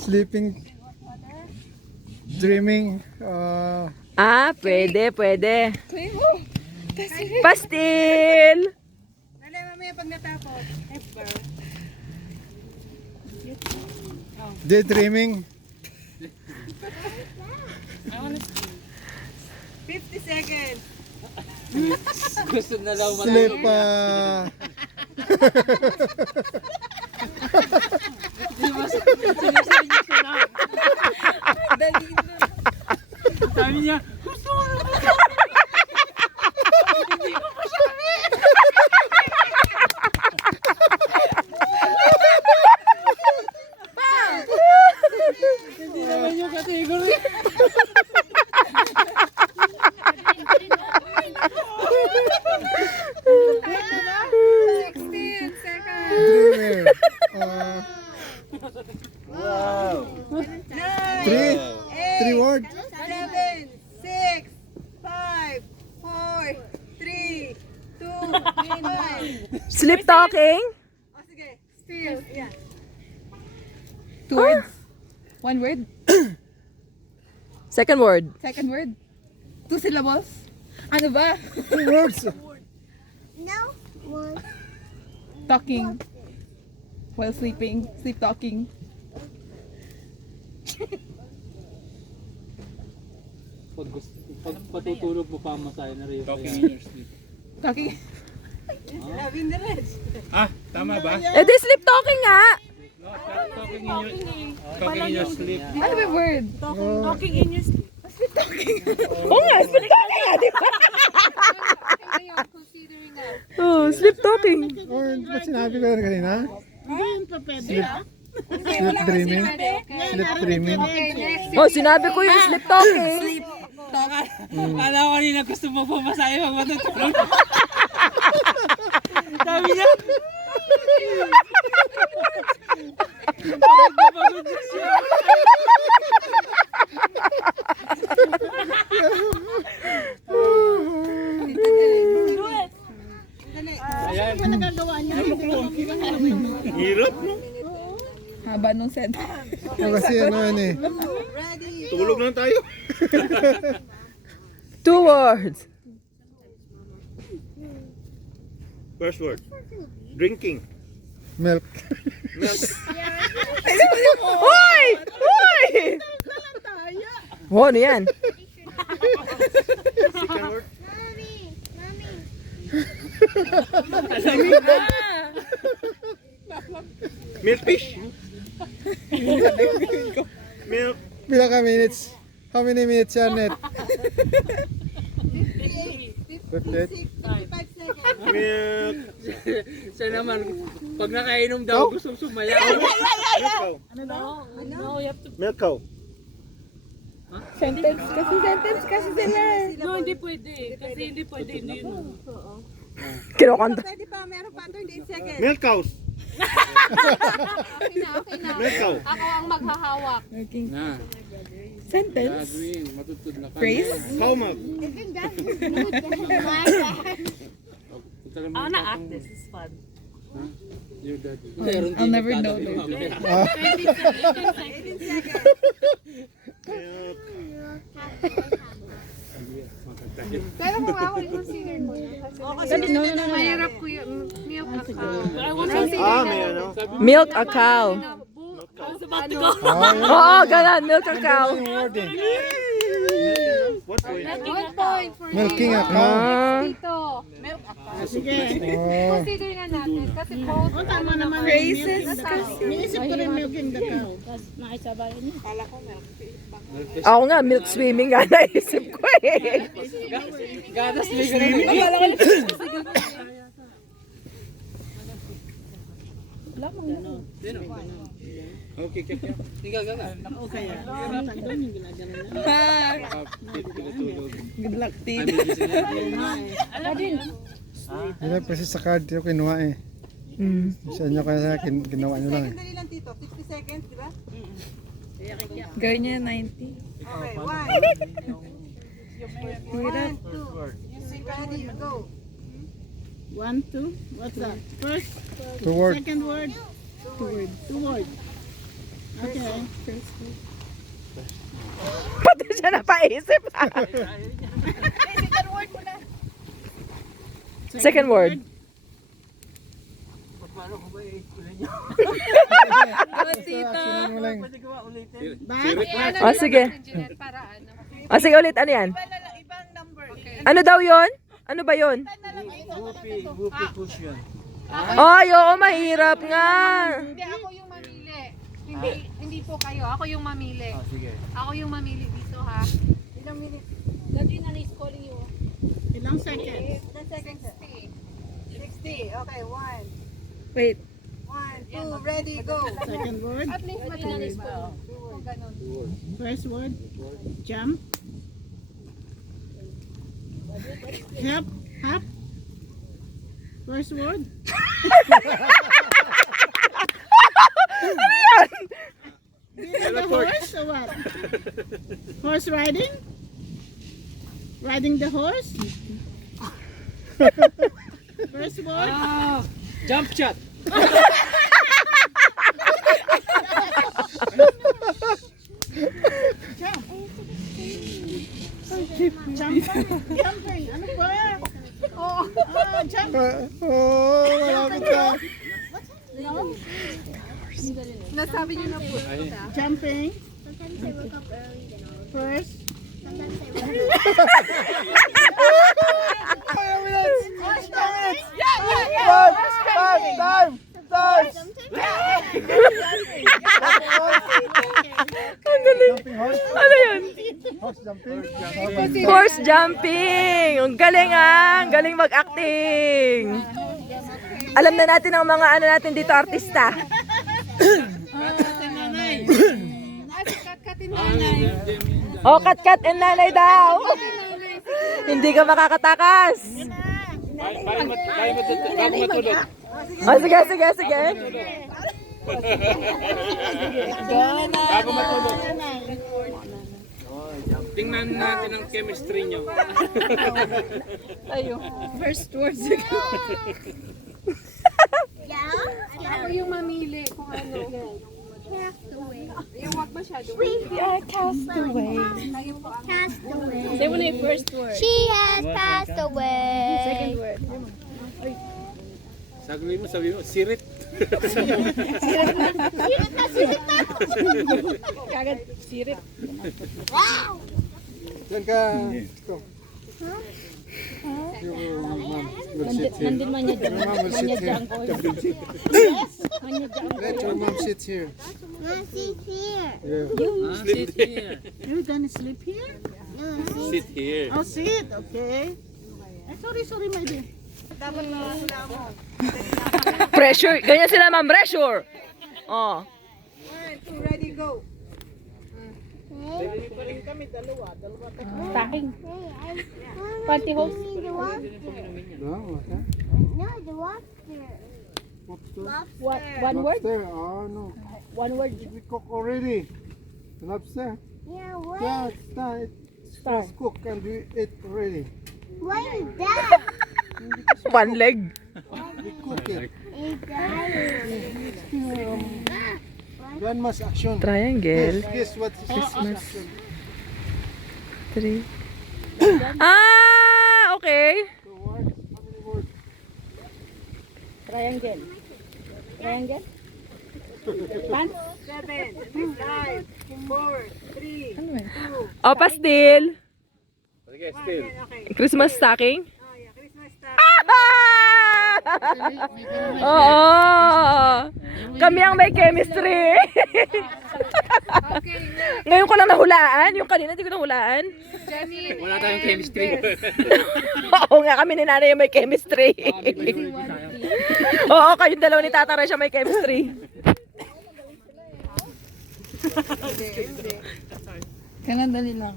Sleeping. Dreaming. Ah, pwede, pwede. Pastil. Dali, mamaya pag natapos. Ever. Daydreaming. 50 seconds. Gusto na daw Sleep. Dali na. Sabi niya, hindi naman yung category. Dreamer. 3 word. 7, 6, 5, 4, 3, 2, 1. Sleep talking. O sige, still. Yeah. 2 words? 1 word? Second word. Second word? 2 syllables? Ano ba? 3 words. No one. Talking. While sleeping. Sleep talking. Pag patutulog mo pa masaya na rin. Talking in your sleep. Ah, tama ba? Eh di sleep talking nga. No, talking in your sleep. Ano ba word? Talking in your sleep. Oo nga, sleep talking nga, di ba? Ngayon, considering na. Oh, sleep talking. Oh, ba't sinabi ko na kanina? Sleep dreaming. Sleep dreaming. Okay, next. Oh, sinabi ko yung sleep talking. Kala ko kanina gusto mo pumasahe pag matutulog. Sabi niya. Pagod na pagod na siya. Ayan. Hirap, no? Haba nung set. Oh, kasi ano yan eh. Tulog lang tayo. 2 words. First word. Drinking. Milk. Milk. Hoy! Hoy! Oh, ano yan? Second word. Milkfish. Milk. Bilang ka minutes? How many minutes yan, Net? 58? Milk. Siya naman, pag nakainom daw, gusto sumayaw. Milk cow. Sentence kasi sila. No, hindi pwede. Kasi hindi pwede. Hindi yun. Kinokanta. Pwede pa, meron pa 28 seconds. Milk cows. Okay na. Milk cow. Ako ang maghahawak. Na, Sentence. gagawin, matutod na ka. Phrase. Cow milk. Punta naman yung Act, tatang- this is fun. Your daddy. I'll never know this. Pero kung ako i-consider ko yun. Kasi mahirap ko yun. Milk account. May ano? Milk a cow. Oo, ganun. Milk a cow. What word? Good point for Milking a cow. Ah. Dito. Oh. Consider nga natin. Kasi both. Phrases Naisip ko rin milking the cow. Ako nga, milk swimming nga naisip ko eh. Gatas liga Okay, kaya. Tinggal ka na. Good luck, team. Hindi kasi sa card yung kinuha eh. Sa inyo kaya ginawa nyo lang eh. Dali lang, Tito. 60 seconds, di ba? Gawin niya 90. Okay, 1. 1, 2. Ready, go. 1, 2. What's that? First, 2 words. second word. 2 words. Okay. Pati siya napaisip. Second word. Sino mo lang. Oh, sige. Para ano. Oh, sige ulit. Ano yan? Ibang number. Ano daw yon? Ano ba yon? Whoopee cushion. Ay, oo, mahirap nga. Hindi, ako yung mamili. Hindi po kayo. Ako yung mamili. Sige. Ako yung mamili dito ha. Ilang minutes? Lagi na is calling you. Ilang seconds? 60. 60. Okay, 1. Wait. 1, 2, ready, go. Second word. At least madalis po. Kung ganun. First word. Jump. Hop. Hop. First word. The horse or what? Horse riding? Riding the horse? First word. Jump shot. Jumping. Ano ba? Jump. Oh, malapit ka. Nasabi niyo na po. Jumping. Sometimes I wake up early, you know. First. Sometimes I wake up. 5 minutes. Time! Time! Ang galing. Jumping horse? Ano yun? Horse jumping? Horse jumping. Ang galing ah. Ang galing mag-acting. Alam na natin ang mga ano natin dito, artista. Oh, kat-kat and nanay daw. Hindi ka makakatakas. Bago matulog. Oh, sige, sige, sige. Bago matulog. Tingnan natin ang chemistry nyo. First words. Ako yung mamili kung ano. Yung wag masyado. Castaway. Castaway. Say mo na yung first word. She has passed away. Second word. Sabi mo, sirit. Kagad sirit. Wow! Diyan ka. Ito. Your mom will sit here. Nandun man niya Your mom will sit here. Let your mom sit here. No, sit here. Yeah. Sit here. You gonna sleep here? No, sit. Sit here. Oh, sit. Okay. Sorry, my dear. Pressure. Ganyan sila, ma'am. Pressure. Oh. 1, 2, ready, go. Stacking. Party host. The water. No, okay. No, the water. What's the? What? One word? Lobster? Oh, no. One word. We cook already. Lobster? Yeah, what? Yeah, it's done. It's cooked and we ate already. What is that? One leg. We cook it. Is that? Grandma's action. Triangle. Guess what is Christmas. action? 3. Ah, okay. So words, how many words? Triangle. Triangle? Pants? 7, 5, 4, 3, Oh, pastil. Sige, still. okay. Christmas stocking. Oh, yeah, Christmas time. Oo. Kami ang may chemistry. Ngayon ko lang nahulaan. Yung kanina, hindi ko nahulaan. Wala tayong chemistry. Oo nga, kami ni nanay yung may chemistry. Oo, kayong dalawa ni Tata Resha may chemistry. Kailan dali lang.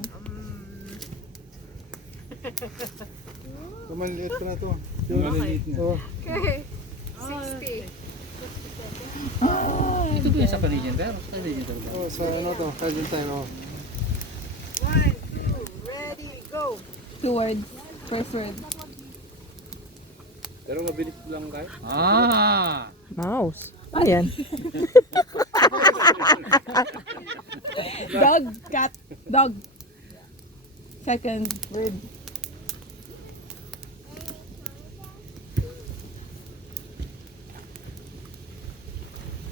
Maliit pa na to. Maliit na. Oh. Ito ba yung sa Canadian Tire? Sa Canadian Tire ba? Oh, sa ano to? Argentine, oh. 1, 2, ready, go. 2 words. First word. Pero mabilis lang kayo. Ah! Mouse. Ano yan? Dog. Cat. Dog. Second word.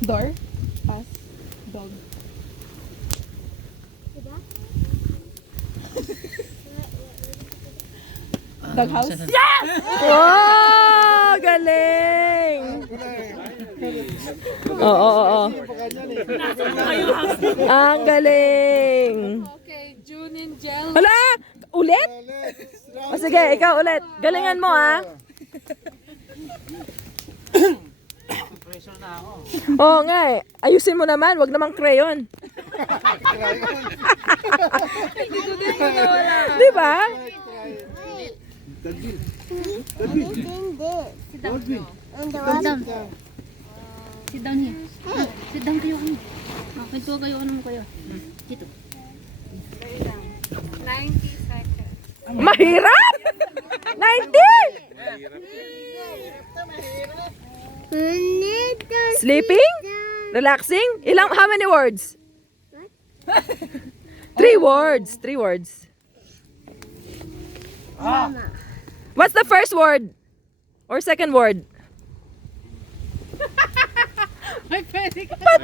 Door. Pass. Dog. Dog house. Wow! Galing! Oo. Ang galing! Okay, June and Jel. Hala! Ulit? O sige, ikaw ulit. Galingan mo ah. Oo nga eh. Ayusin mo naman, wag namang crayon. Di ba? Anything this. And the water. Sit down here. Sit down kayo. Pwede kayo, ano mo kayo? Dito. 90 seconds. Mahirap! 90! Sleeping? Relaxing? How many words? 3 words. 3 words. What's the first word? Or second word? Ba't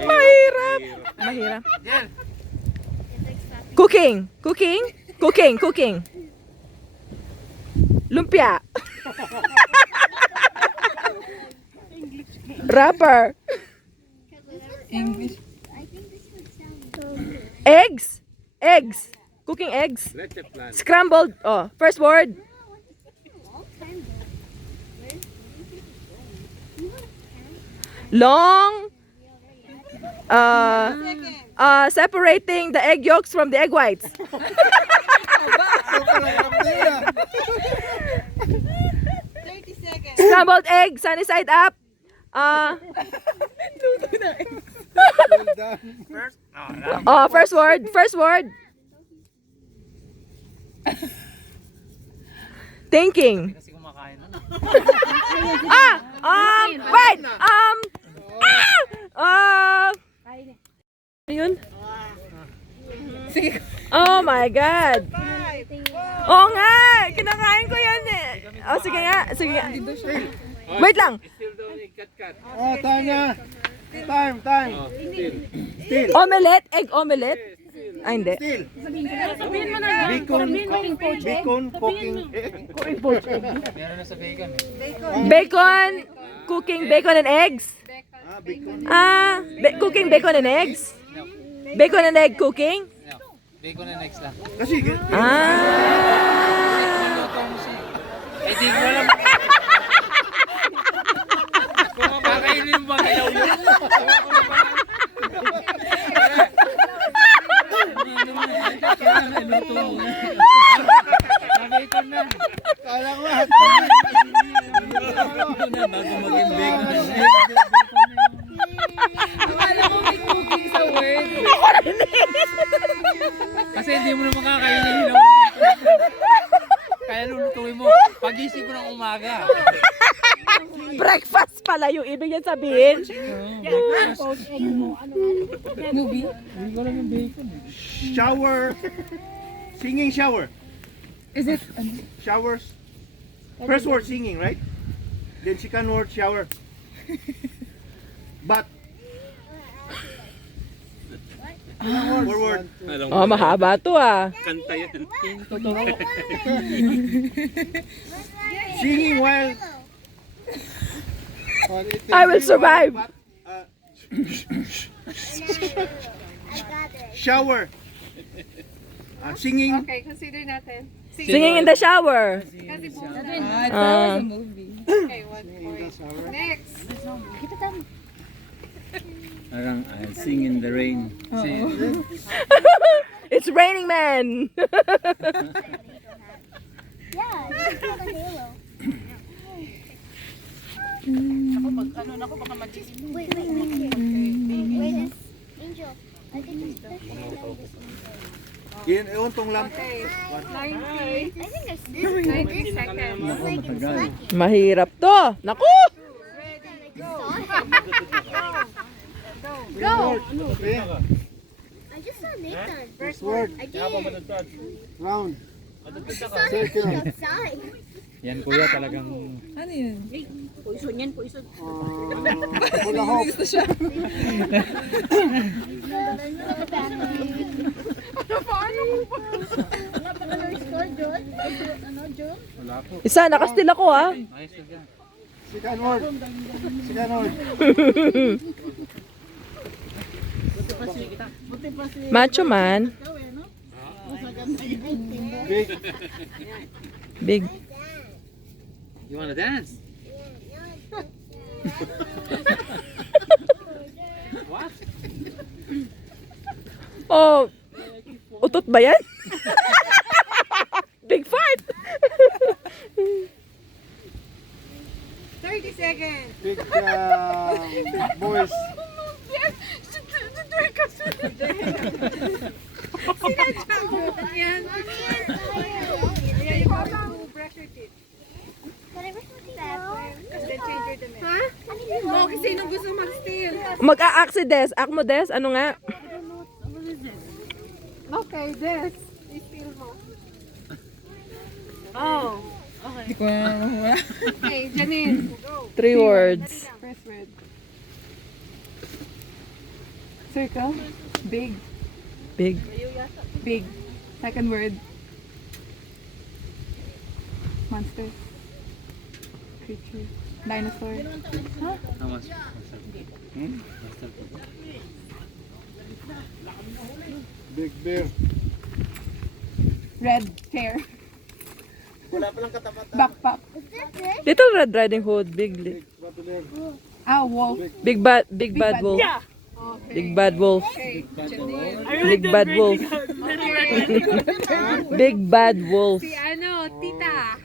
mahirap? Mahirap. Cooking. Cooking. Cooking. Cooking. Lumpia. Wrapper. English. I think this would sound so good. Eggs. Eggs. Cooking eggs. Leche plan. Scrambled. Oh, first word. Long. Separating the egg yolks from the egg whites. 30 seconds. Scrambled egg, sunny side up. First word. First word. Thinking. Kasi kumakain na. Wait. Yun? Oh my God. Oo nga, kinakain ko yan eh. Oh, sige nga, sige nga. Wait lang. Still daw ni cut. Oh, time na. Time. Oh, still. Still. Omelette, egg omelette. Ay, hindi. Still. Sabihin mo na lang. Bacon cooking egg. Meron na sa bacon eh. Bacon, cooking bacon and eggs. Bacon. Cooking bacon and eggs. Bacon and egg cooking. No. Bacon and eggs lang. Kasi, Ay, di ko alam. Kung kakainin mo bang ilaw yun? Bacon na. kala ko lahat. Bago maging bacon and eggs. Akala ko may cooking sa word. Kasi hindi mo naman kakainin yung ilaw. Kaya lulutuin mo. Pagising ko ng umaga. Breakfast pala yung ibig niyan sabihin. Movie? Shower. Singing shower. Is it? Showers. First word singing, right? Then second word shower. But. Four word. Oh, mahaba to ah. Kanta yan. Singing while. I will survive. But, I got it. shower. Singing. Okay, consider natin. Singing in the shower. Kasi po. Ah. That was a movie. Okay, 1 point. Next. Parang sing in the rain. It's raining man. Yeah, it's called a halo. Wait, here. Wait, this angel. I think it's Yun tong lamp. Okay. 90. I think there's this 90 seconds. like it's like Mahirap to. Naku! Ready, go. Go. Okay. I just saw Nathan. First word. I did. Round. I just saw Nathan outside. Yan kuya talagang Ano yun? Hula hoop. Isa, nakastil ako ah. Second word. Second word. Macho man. Big. Big. You wanna dance? What? Oh, utot ba yan? Big fart. 30 seconds. Big boys. Yan. Ayan, yung papa mo, brush your teeth. Can I brush my teeth? Then change your damit. Ha? Oh, kasi sino gusto mag-steal? Mag-a-act si Des. Act mo, Des. Ano nga? Okay, this. I-steal mo. Oh. Okay. Hindi ko na Okay, Janine. Go. 3 words. First word. Circle. Big. Big. Big. Second word. Monster. creature. Dinosaur. Tamas. Big bear. Red hair. Backpack. Little Red Riding Hood, Wolf. big bad wolf. Big bad wolf. Big bad wolf. Big bad wolf. Si ano, tita.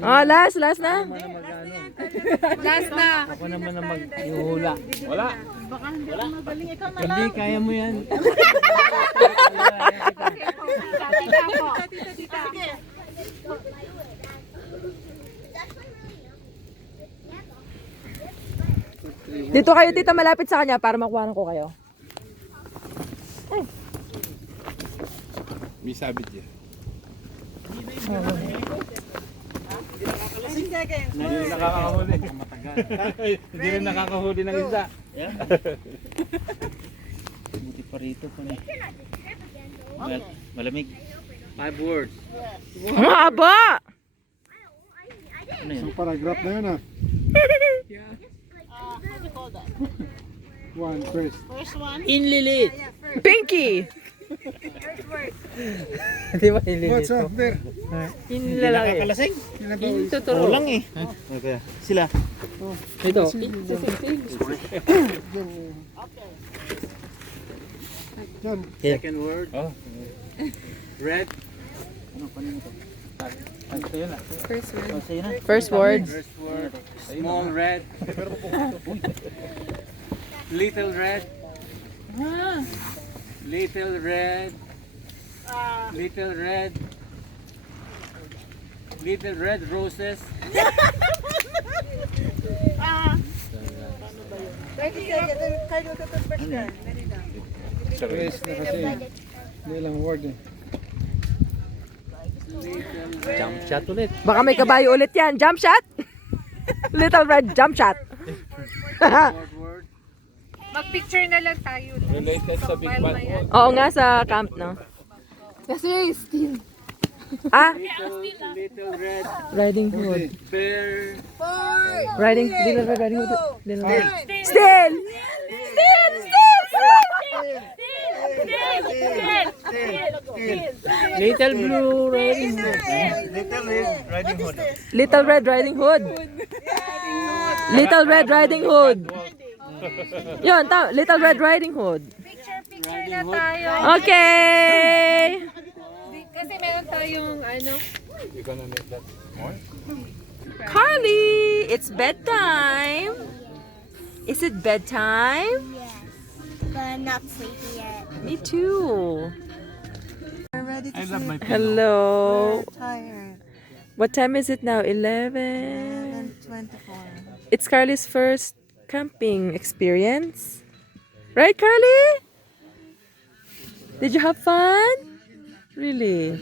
Oh, last na. Last na. Ako naman na maghuhula. Wala. Hindi, kaya mo yan. Tita po. Tita. Dito kayo, tita, malapit sa kanya para makuha ko kayo. May sabit yan. Hindi rin nakakahuli. Hindi rin nakakahuli ng isda. Buti pa rito pa na. Malamig. 5 words. Ang haba! Isang paragraph na yun ah. One first. Inlilit. Pinky! Di ba inlilit? What's up there? Lalaki. Kalasing? Tuturo. Kulang eh. Okay. Sila. Ito. Yan. Second word. Oh. Red. Ayun na. First word. First word. Small red. Little red. Little red. Little red. Little red roses. Trace na kasi. Hindi lang word eh. Jump shot ulit. Baka may kabayo ulit yan. Jump shot? Little Red jump shot. Third word. Mag-picture na lang tayo. Related sa Big Bad Wolf. Oo nga, sa camp, no? Kasi still. Ah, Little red Riding Hood. bear. Little Red Riding Hood. Little Red. Still! Little blue riding hood. Little Red Riding Hood. Little Red Riding Hood. Yun, Little Red Riding Hood. Picture na tayo. Okay! Kasi meron tayong ano. You gonna make that more? Carly, it's bedtime. Is it bedtime? Yes. But I'm not sleepy yet. Me too. I love my pillow. Hello. Tired. What time is it now? 11. 24. It's Carly's first camping experience. Right, Carly? Did you have fun? Really?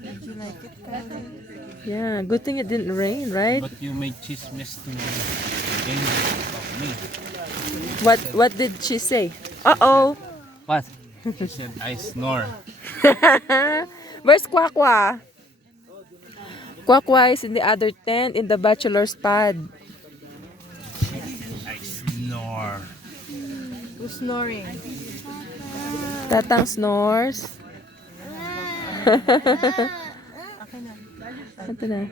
Did you like it, Carly? Yeah, good thing it didn't rain, right? But you made chismes to Angel of me. What did she say? Uh-oh. What? She said I snore. Where's Kwakwa? Kwakwa is in the other tent in the bachelor's pad. I snore. Who's snoring? Tatang snores. Ito na.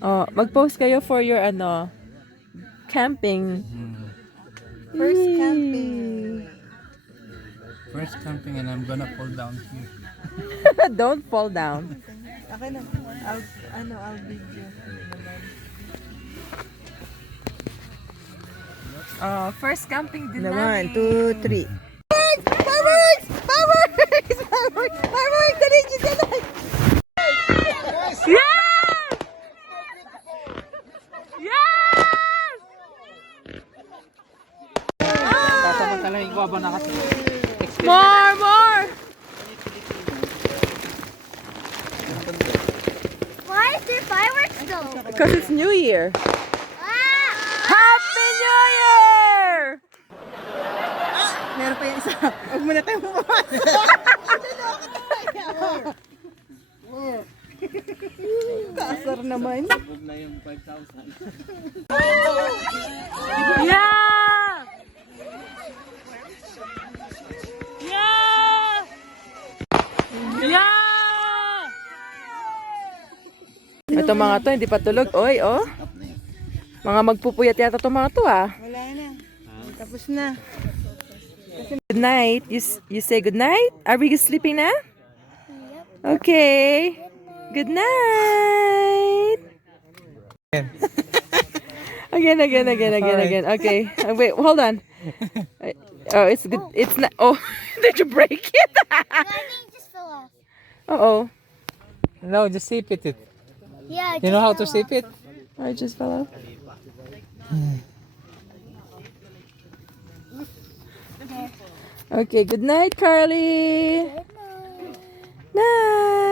Oh, mag-post kayo for your camping. First camping. First camping and I'm gonna fall down here. Don't fall down. Okay na. I'll video. Oh, first camping din Naman, namin. 2, 3. Fireworks! Fireworks! Fireworks! Fireworks! Dali, dali! Yes! Yes! Sasamantalahin ko ba na kasi. More! More! Why is there fireworks though? Because it's New Year. Ah! Happy New Year! Meron pa yung isa. Huwag mo na tayo pumasok. Sure naman. Huwag na yung 5,000. Yeah! Yeah! Yeah! Ito mga to, hindi pa tulog. Oy, oh. Mga magpupuyat yata itong mga to, ah. Wala na. Tapos na. Good night. You say good night? Are we sleeping na? Okay. Good night. Again. Okay. Wait, hold on. Oh, it's good. It's not. Oh, did you break it? I think it just fell off. Uh-oh. No, just sip it. Yeah, it You know just how to fell sip it? Oh, it just fell off. Okay, good night, Carly. off. Good night. Night.